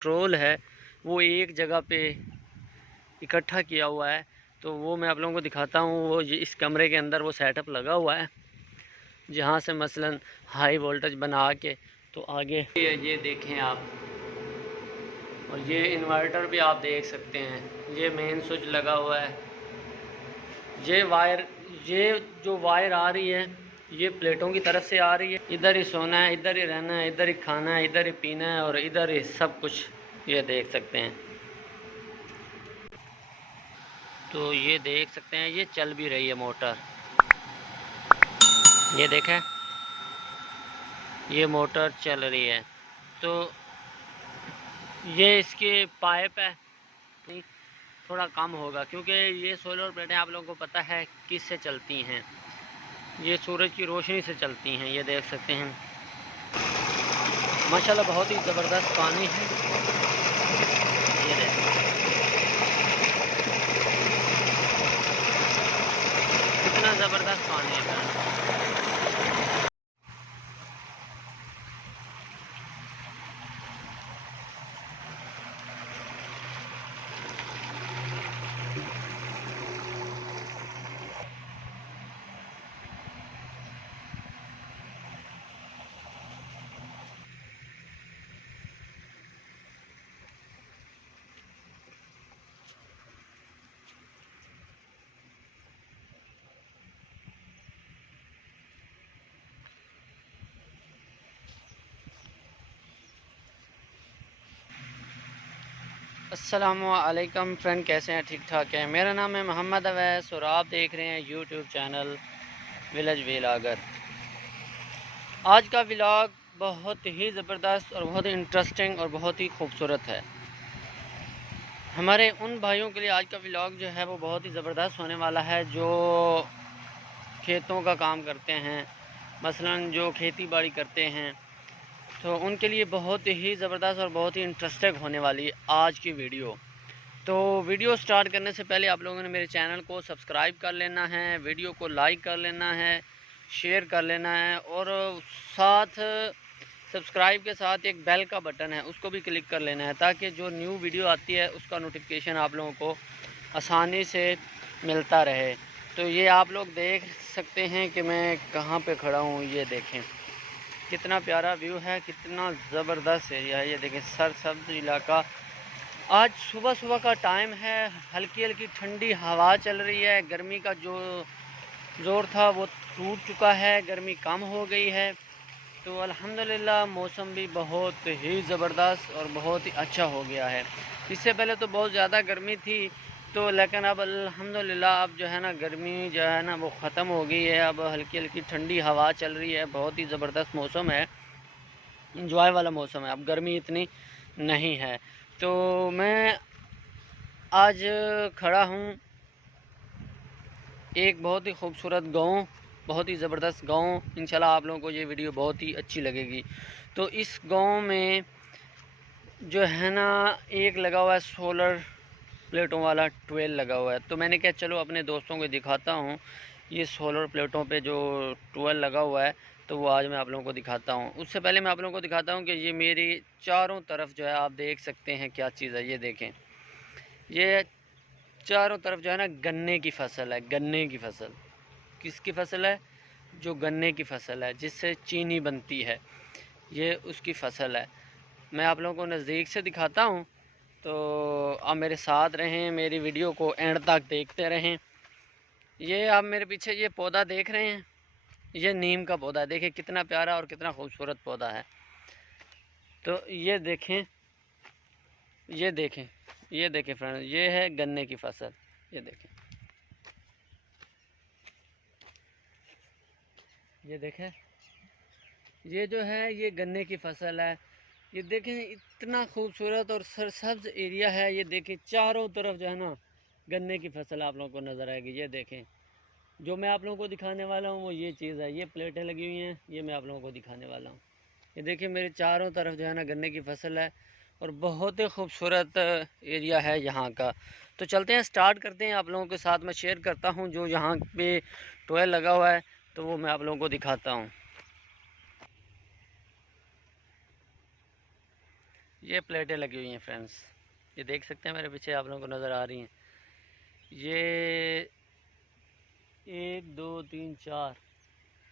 Petrol है वो एक जगह पे इकट्ठा किया हुआ है। तो वो मैं आप लोगों को दिखाता हूँ। वो इस कमरे के अंदर वो सेटअप लगा हुआ है, जहाँ से मसलन हाई वोल्टेज बना के तो आगे ये देखें आप। और ये इन्वर्टर भी आप देख सकते हैं, ये मेन स्विच लगा हुआ है। ये जो वायर आ रही है ये प्लेटों की तरफ से आ रही है। इधर ही सोना है, इधर ही रहना है, इधर ही खाना है, इधर ही पीना है और इधर ही सब कुछ, ये देख सकते हैं। तो ये देख सकते हैं ये चल भी रही है मोटर, ये देखें ये मोटर चल रही है। तो ये इसके पाइप है, थोड़ा कम होगा क्योंकि ये सोलर प्लेटें आप लोगों को पता है किससे चलती हैं, ये सूरज की रोशनी से चलती हैं। ये देख सकते हैं माशाल्लाह बहुत ही ज़बरदस्त पानी है। ये देखें कितना ज़बरदस्त पानी है। अस्सलामुअलैकुम फ्रेंड, कैसे हैं? ठीक ठाक हैं। मेरा नाम है मोहम्मद अवैस और आप देख रहे हैं यूट्यूब चैनल विलेज व्लॉगर। आज का व्लॉग बहुत ही ज़बरदस्त और बहुत ही इंटरेस्टिंग और बहुत ही खूबसूरत है। हमारे उन भाइयों के लिए आज का व्लॉग जो है वो बहुत ही ज़बरदस्त होने वाला है जो खेतों का काम करते हैं, मसलन जो खेती बाड़ी करते हैं। तो उनके लिए बहुत ही ज़बरदस्त और बहुत ही इंटरेस्टिंग होने वाली है आज की वीडियो। तो वीडियो स्टार्ट करने से पहले आप लोगों ने मेरे चैनल को सब्सक्राइब कर लेना है, वीडियो को लाइक कर लेना है, शेयर कर लेना है और साथ सब्सक्राइब के साथ एक बेल का बटन है उसको भी क्लिक कर लेना है, ताकि जो न्यू वीडियो आती है उसका नोटिफिकेशन आप लोगों को आसानी से मिलता रहे। तो ये आप लोग देख सकते हैं कि मैं कहाँ पे खड़ा हूँ। ये देखें कितना प्यारा व्यू है, कितना ज़बरदस्त एरिया है। ये देखें सरसब्ज इलाका। आज सुबह सुबह का टाइम है, हल्की हल्की ठंडी हवा चल रही है। गर्मी का जो ज़ोर था वो टूट चुका है, गर्मी कम हो गई है। तो अल्हम्दुलिल्लाह मौसम भी बहुत ही ज़बरदस्त और बहुत ही अच्छा हो गया है। इससे पहले तो बहुत ज़्यादा गर्मी थी, तो लेकिन अब अल्हम्दुलिल्लाह अब जो है ना गर्मी जो है ना वो ख़त्म हो गई है। अब हल्की हल्की ठंडी हवा चल रही है, बहुत ही ज़बरदस्त मौसम है, इंजॉय वाला मौसम है। अब गर्मी इतनी नहीं है। तो मैं आज खड़ा हूँ एक बहुत ही खूबसूरत गांव, बहुत ही ज़बरदस्त गांव। इंशाल्लाह आप लोगों को ये वीडियो बहुत ही अच्छी लगेगी। तो इस गांव में जो है ना एक लगा हुआ है सोलर प्लेटों वाला 12 लगा हुआ है। तो मैंने कहा चलो अपने दोस्तों को दिखाता हूँ ये सोलर प्लेटों पे जो 12 लगा हुआ है, तो वो आज मैं आप लोगों को दिखाता हूँ। उससे पहले मैं आप लोगों को दिखाता हूँ कि ये मेरी चारों तरफ जो है आप देख सकते हैं क्या चीज़ है। ये देखें ये चारों तरफ जो है ना गन्ने की फसल है। गन्ने की फसल किसकी फसल है? जो गन्ने की फसल है जिससे चीनी बनती है, ये उसकी फसल है। मैं आप लोगों को नज़दीक से दिखाता हूँ, तो आप मेरे साथ रहें, मेरी वीडियो को एंड तक देखते रहें। ये आप मेरे पीछे ये पौधा देख रहे हैं, ये नीम का पौधा है। देखिए कितना प्यारा और कितना खूबसूरत पौधा है। तो ये देखें, ये देखें, ये देखें फ्रेंड, ये है गन्ने की फसल। ये देखें, ये देखें, ये जो है ये गन्ने की फसल है। ये देखें इतना खूबसूरत और सरसब्ज एरिया है। ये देखें चारों तरफ जो है ना गन्ने की फसल आप लोगों को नज़र आएगी। ये देखें जो मैं आप लोगों को दिखाने वाला हूँ वो ये चीज़ है, ये प्लेटें लगी हुई हैं, ये मैं आप लोगों को दिखाने वाला हूँ। ये देखिए मेरे चारों तरफ जो है ना गन्ने की फसल है और बहुत ही खूबसूरत एरिया है यहाँ का। तो चलते हैं, स्टार्ट करते हैं। आप लोगों के साथ मैं शेयर करता हूँ जो यहाँ पे टॉयल लगा हुआ है, तो वो मैं आप लोगों को दिखाता हूँ। ये प्लेटें लगी हुई हैं फ्रेंड्स, ये देख सकते हैं मेरे पीछे आप लोगों को नज़र आ रही हैं। ये 1 2 3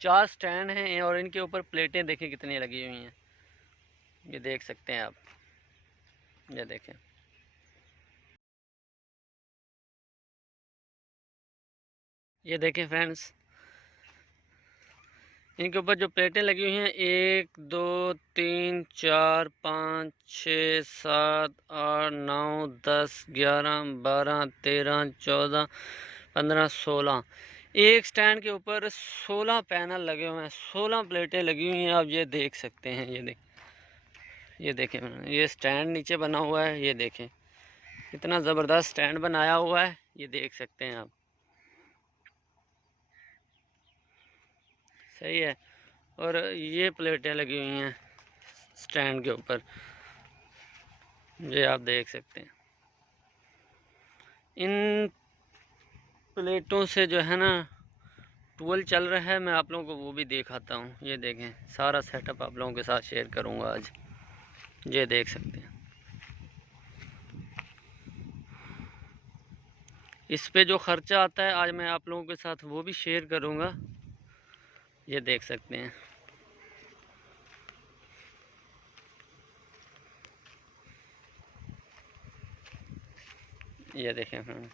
4 स्टैंड हैं और इनके ऊपर प्लेटें देखें कितनी लगी हुई हैं, ये देख सकते हैं आप, ये देखें। ये देखें फ्रेंड्स, इनके ऊपर जो प्लेटें लगी हुई हैं 1 2 3 4 5 6 7 8 9 10 11 12 13 14 15 16, एक स्टैंड के ऊपर 16 पैनल लगे हुए हैं, 16 प्लेटें लगी हुई हैं। आप ये देख सकते हैं, ये देखें, ये स्टैंड नीचे बना हुआ है, ये देखें कितना ज़बरदस्त स्टैंड बनाया हुआ है, ये देख सकते हैं आप। सही है। और ये प्लेटें लगी हुई हैं स्टैंड के ऊपर, ये आप देख सकते हैं। इन प्लेटों से जो है ना टूल चल रहा है, मैं आप लोगों को वो भी दिखाता हूँ। ये देखें, सारा सेटअप आप लोगों के साथ शेयर करूँगा आज, ये देख सकते हैं। इस पे जो ख़र्चा आता है आज मैं आप लोगों के साथ वो भी शेयर करूँगा, ये देख सकते हैं। ये देखें फ्रेंड,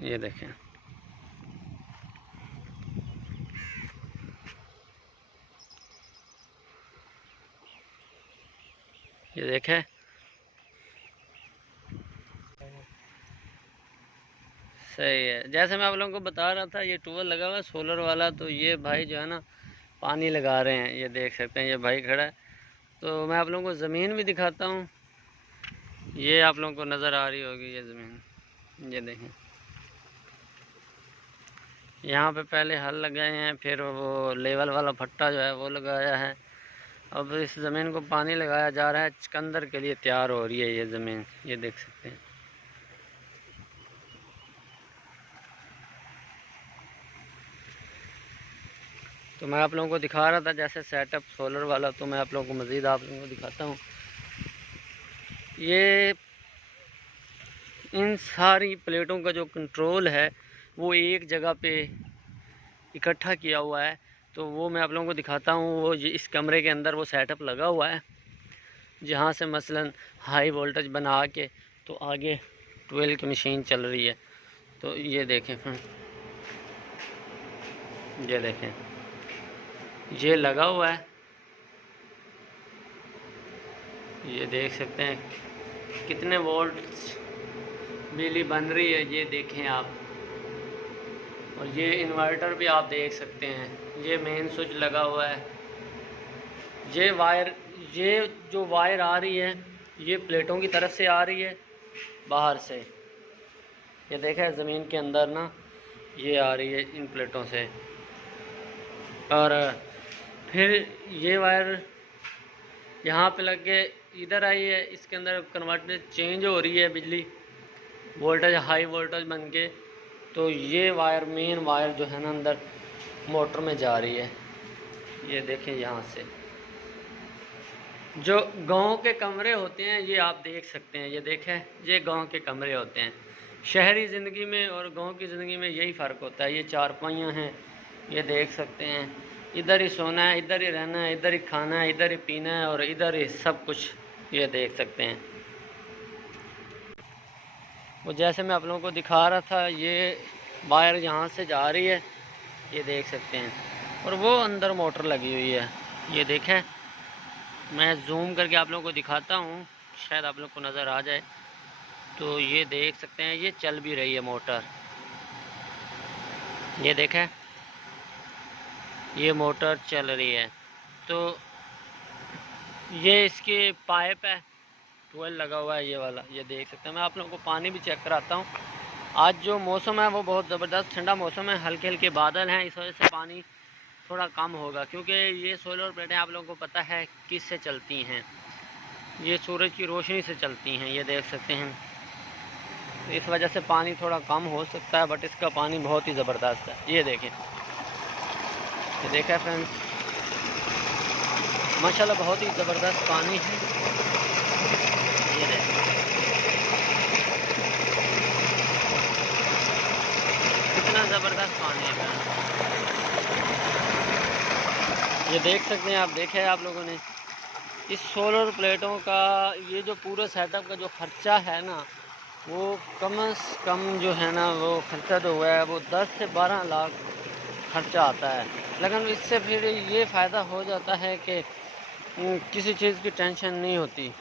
ये देखें, ये देखें। सही है, जैसे मैं आप लोगों को बता रहा था, ये ट्यूबवेल लगा हुआ है सोलर वाला, तो ये भाई जो है ना पानी लगा रहे हैं, ये देख सकते हैं, ये भाई खड़ा है। तो मैं आप लोगों को ज़मीन भी दिखाता हूँ, ये आप लोगों को नज़र आ रही होगी ये ज़मीन, ये देखें। यहाँ पे पहले हल लगाए हैं, फिर वो लेवल वाला फट्टा जो है वो लगाया है। अब इस ज़मीन को पानी लगाया जा रहा है, चुकंदर के लिए तैयार हो रही है ये ज़मीन, ये देख सकते हैं। तो मैं आप लोगों को दिखा रहा था जैसे सेटअप सोलर वाला, तो मैं आप लोगों को मज़ीद आप लोगों को दिखाता हूँ। ये इन सारी प्लेटों का जो कंट्रोल है वो एक जगह पे इकट्ठा किया हुआ है, तो वो मैं आप लोगों को दिखाता हूँ। वो इस कमरे के अंदर वो सेटअप लगा हुआ है, जहाँ से मसलन हाई वोल्टेज बना के तो आगे 12 की मशीन चल रही है। तो ये देखें, ये देखें, ये लगा हुआ है, ये देख सकते हैं कितने वोल्ट बिजली बन रही है, ये देखें आप। और ये इन्वर्टर भी आप देख सकते हैं, ये मेन स्विच लगा हुआ है। ये वायर, ये जो वायर आ रही है ये प्लेटों की तरफ से आ रही है बाहर से, ये देखा है ज़मीन के अंदर ना, ये आ रही है इन प्लेटों से। और फिर ये वायर यहाँ पे लग के इधर आई है, इसके अंदर कन्वर्टर चेंज हो रही है बिजली, वोल्टेज हाई वोल्टेज बन के। तो ये वायर, मेन वायर जो है ना अंदर मोटर में जा रही है, ये देखें। यहाँ से जो गांव के कमरे होते हैं ये आप देख सकते हैं, ये देखें, ये गांव के कमरे होते हैं। शहरी ज़िंदगी में और गांव की ज़िंदगी में यही फ़र्क होता है। ये चारपाइयाँ हैं, ये देख सकते हैं, इधर ही सोना है, इधर ही रहना है, इधर ही खाना है, इधर ही पीना है और इधर ही सब कुछ, ये देख सकते हैं। वो जैसे मैं आप लोगों को दिखा रहा था, ये वायर यहाँ से जा रही है, ये देख सकते हैं। और वो अंदर मोटर लगी हुई है, ये देखें। मैं जूम करके आप लोगों को दिखाता हूँ, शायद आप लोग को नज़र आ जाए। तो ये देख सकते हैं, ये चल भी रही है मोटर, ये देखें, ये मोटर चल रही है। तो ये इसके पाइप है, 12 लगा हुआ है ये वाला, ये देख सकते हैं। मैं आप लोगों को पानी भी चेक कराता हूँ। आज जो मौसम है वो बहुत ज़बरदस्त ठंडा मौसम है, हल्के हल्के बादल हैं, इस वजह से पानी थोड़ा कम होगा, क्योंकि ये सोलर प्लेटें आप लोगों को पता है किस से चलती हैं, ये सूरज की रोशनी से चलती हैं, ये देख सकते हैं। तो इस वजह से पानी थोड़ा कम हो सकता है, बट इसका पानी बहुत ही ज़बरदस्त है। ये देखें, ये देखा फ्रेंड्स, माशाल्लाह बहुत ही ज़बरदस्त पानी है। ये देखें, कितना ज़बरदस्त पानी है फ्रेंड्स। ये देख सकते हैं आप, देखा है आप लोगों ने इस सोलर प्लेटों का ये जो पूरे सेटअप का जो ख़र्चा है ना, वो कम से कम जो है ना वो ख़र्चा तो हुआ है, वो 10 से 12 लाख ख़र्चा आता है। लेकिन इससे फिर ये फ़ायदा हो जाता है कि किसी चीज़ की टेंशन नहीं होती।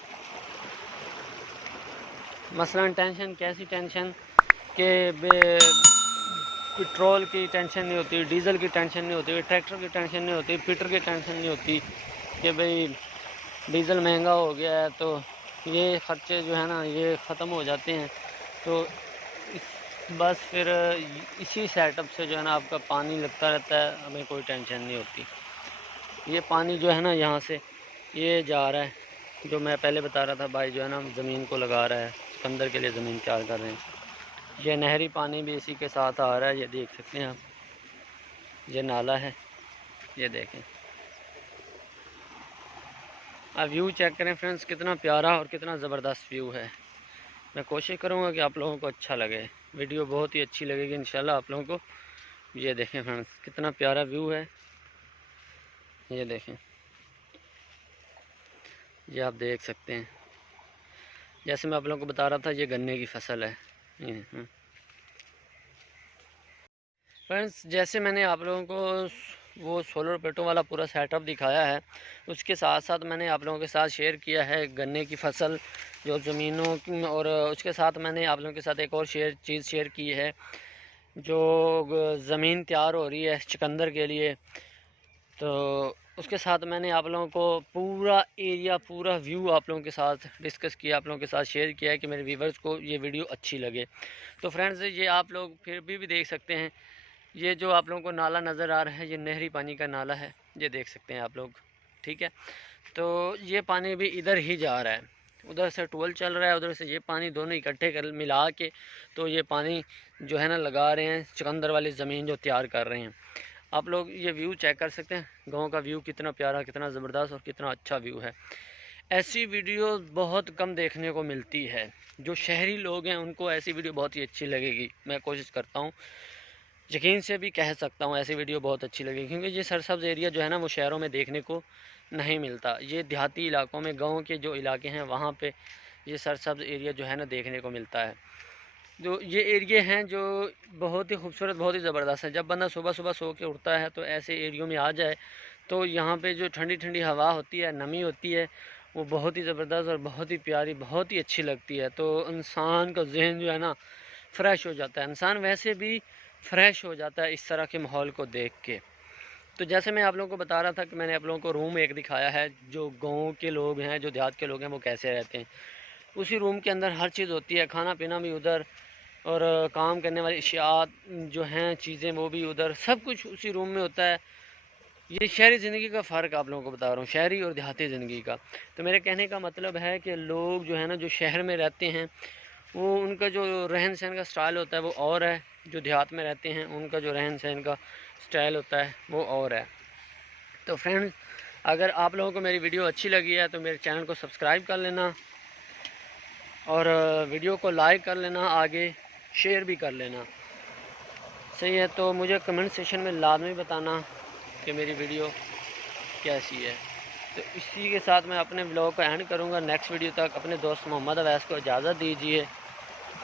मसलन टेंशन, कैसी टेंशन कि पेट्रोल की टेंशन नहीं होती, डीज़ल की टेंशन नहीं होती, ट्रैक्टर की टेंशन नहीं होती, फिटर की टेंशन नहीं होती कि भाई डीज़ल महंगा हो गया है, तो ये ख़र्चे जो है ना ये ख़त्म हो जाते हैं। तो बस फिर इसी सेटअप से जो है ना आपका पानी लगता रहता है, हमें कोई टेंशन नहीं होती। ये पानी जो है ना यहाँ से ये जा रहा है, जो मैं पहले बता रहा था भाई जो है ना ज़मीन को लगा रहा है, सिकंदर के लिए ज़मीन तैयार कर रहे हैं। ये नहरी पानी भी इसी के साथ आ रहा है, ये देख सकते हैं आप, ये नाला है, ये देखें आप, व्यू चेक करें फ्रेंड्स, कितना प्यारा और कितना ज़बरदस्त व्यू है। मैं कोशिश करूँगा कि आप लोगों को अच्छा लगे, वीडियो बहुत ही अच्छी लगेगी इंशाल्लाह आप लोगों को। ये देखें फ्रेंड्स, कितना प्यारा व्यू है, ये देखें, ये आप देख सकते हैं। जैसे मैं आप लोगों को बता रहा था, ये गन्ने की फसल है। फ्रेंड्स, जैसे मैंने आप लोगों को वो सोलर प्लेटों वाला पूरा सेटअप दिखाया है, उसके साथ साथ मैंने आप लोगों के साथ शेयर किया है गन्ने की फसल जो ज़मीनों की, और उसके साथ मैंने आप लोगों के साथ एक और चीज़ शेयर की है, जो ज़मीन तैयार हो रही है चुकंदर के लिए। तो उसके साथ मैंने आप लोगों को पूरा एरिया, पूरा व्यू आप लोगों के साथ डिस्कस किया, आप लोगों के साथ शेयर किया है कि मेरे व्यूवर्स को ये वीडियो अच्छी लगे। तो फ्रेंड्स, ये आप लोग फिर भी देख सकते हैं, ये जो आप लोगों को नाला नज़र आ रहा है, ये नहरी पानी का नाला है, ये देख सकते हैं आप लोग, ठीक है। तो ये पानी भी इधर ही जा रहा है, उधर से टूल चल रहा है, उधर से ये पानी, दोनों इकट्ठे कर मिला के तो ये पानी जो है ना लगा रहे हैं चुकंदर वाली ज़मीन जो तैयार कर रहे हैं। आप लोग ये व्यू चेक कर सकते हैं, गांव का व्यू कितना प्यारा, कितना ज़बरदस्त और कितना अच्छा व्यू है। ऐसी वीडियो बहुत कम देखने को मिलती है, जो शहरी लोग हैं उनको ऐसी वीडियो बहुत ही अच्छी लगेगी। मैं कोशिश करता हूँ, यकीन से भी कह सकता हूँ ऐसी वीडियो बहुत अच्छी लगेगी, क्योंकि ये सरसब्ज़ एरिया जो है ना वो शहरों में देखने को नहीं मिलता। ये देहाती इलाकों में, गाँव के जो इलाके हैं वहाँ पे ये सरसब्ज़ एरिया जो है ना देखने को मिलता है। जो ये एरिए हैं जो बहुत ही खूबसूरत, बहुत ही ज़बरदस्त है। जब बंदा सुबह सुबह सो के उठता है तो ऐसे एरियो में आ जाए, तो यहाँ पे जो ठंडी ठंडी हवा होती है, नमी होती है, वो बहुत ही ज़बरदस्त और बहुत ही प्यारी, बहुत ही अच्छी लगती है। तो इंसान का जहन जो है ना फ़्रेश हो जाता है, इंसान वैसे भी फ़्रेश हो जाता है इस तरह के माहौल को देख के। तो जैसे मैं आप लोगों को बता रहा था कि मैंने आप लोगों को रूम एक दिखाया है, जो गाँव के लोग हैं, जो देहात के लोग हैं, वो कैसे रहते हैं। उसी रूम के अंदर हर चीज़ होती है, खाना पीना भी उधर, और काम करने वाली अशियात जो हैं, चीज़ें, वो भी उधर, सब कुछ उसी रूम में होता है। ये शहरी ज़िंदगी का फ़र्क आप लोगों को बता रहा हूँ, शहरी और देहाती ज़िंदगी का। तो मेरे कहने का मतलब है कि लोग जो है ना, जो शहर में रहते हैं, वो उनका जो रहन सहन का स्टाइल होता है वो और है, जो देहात में रहते हैं उनका जो रहन सहन का स्टाइल होता है वो और है। तो फ्रेंड्स, अगर आप लोगों को मेरी वीडियो अच्छी लगी है तो मेरे चैनल को सब्सक्राइब कर लेना, और वीडियो को लाइक कर लेना, आगे शेयर भी कर लेना, सही है। तो मुझे कमेंट सेशन में लाजमी बताना कि मेरी वीडियो कैसी है। तो इसी के साथ मैं अपने ब्लॉग को एंड करूँगा। नेक्स्ट वीडियो तक अपने दोस्त मोहम्मद अवैस को इजाज़त दीजिए।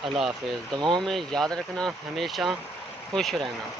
अल्लाह हाफ़िज़। दुआओं में याद रखना, हमेशा खुश रहना।